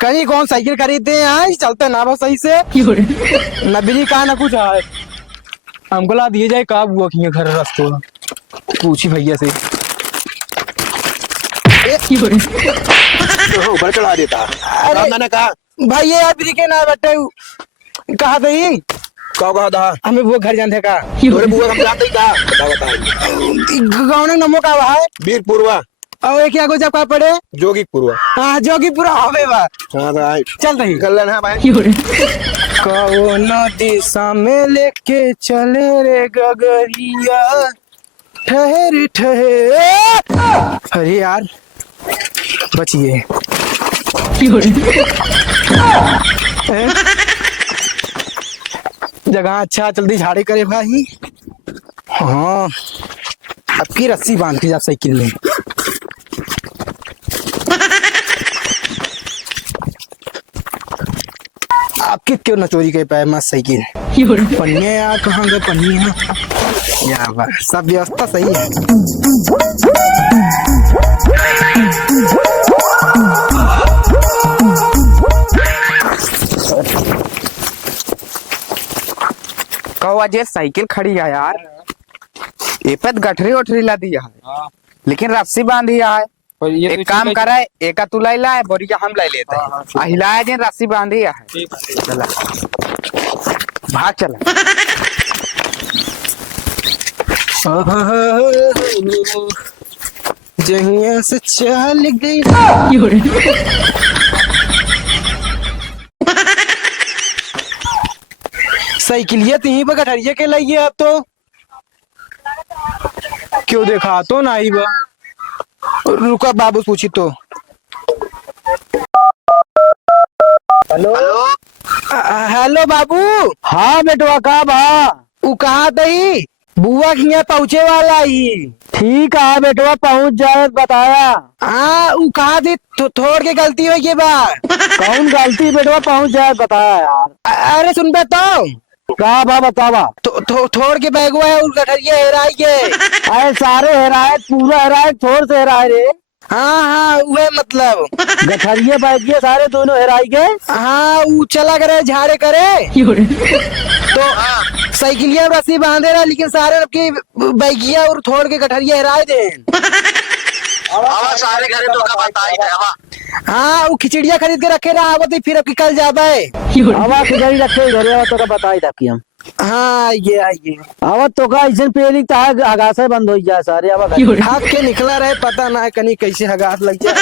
कहीं कौन साइकिल खरीदते हैं यहाँ चलते ना बस सही से न बिजली का ना कुछ है। हमको ला दिए जाए कब हुआ कि घर रास्ते में पूछी भैया से ऊपर चढ़ा देता। अरे मैंने कहा भैया यार बिजली के ना बैठे कहा दही कहा था हमें वो घर जानते का तोरे बुआ हम जानते ही था। बता गाँव ने नमो का है वीरपुरवा और एक आगो जब का पड़े जोगीपुरवा। हाँ जोगीपुरा हवे बा हाँ भाई चल दही कर लेना भाई। कौन दिशा में लेके चले रे गगरिया ठहर ठहर। अरे यार बचिए जगह अच्छा जल्दी झाड़ी करे भाई। हाँ अब की रस्सी बांध के जा साइकिल में। आपके क्यों न चोरी के पाए मत साइकिल पन्ने यार कहाँ गए पन्ने यार बस सब व्यवस्था सही है। कहो अजय साइकिल खड़ी है यार ये पे गठरी उठरी ला दिया है लेकिन रस्सी बांधी है। एक काम करे एक तू लाई ला बोरिया हम लाई लेते हैं हिलाया जिन रस्सी बांधी है। चला भाग चला। जहिया से चल गई साइकिलिया तीन पर गठरिया के लाइए अब तो क्यों देखा तो ना ही बा रुका बाबू पूछी तो। हेलो हेलो बाबू। हाँ बेटवा का बा उ कहा दही बुआ किया पहुँचे वाला ही। ठीक है बेटवा पहुँच जाए बताया। हाँ उ कहा थी थोड़ के गलती हुई के बा कौन गलती बेटवा पहुँच जाए बताया यार। अरे सुन बे तो का बा बतावा थोड़ के बैग हुआ है गठरिया हेराई के। अरे सारे हेराए पूरा हेराए थोड़ से हेराए रे। हाँ हाँ वह मतलब गठरिया बैग के सारे दोनों हेराई के। हाँ वो चला करे झाड़े करे तो साइकिलिया रस्सी बांधे रहा लेकिन सारे आपकी बैगिया और थोड़ के गठरिया हेराए दे। सारे घरे तो का बताई है। हाँ वो खिचड़िया खरीद के रखे रहा आवत फिर अब कल जाबा है। आवा खिचड़ी रखे घरे तो का बताई था कि हम। हाँ ये आइए आवत तो का इसन पेली ता आगासे बंद हो जाए सारे आवा हाथ के निकला रहे पता ना है कहीं कैसे हगात लग जाए।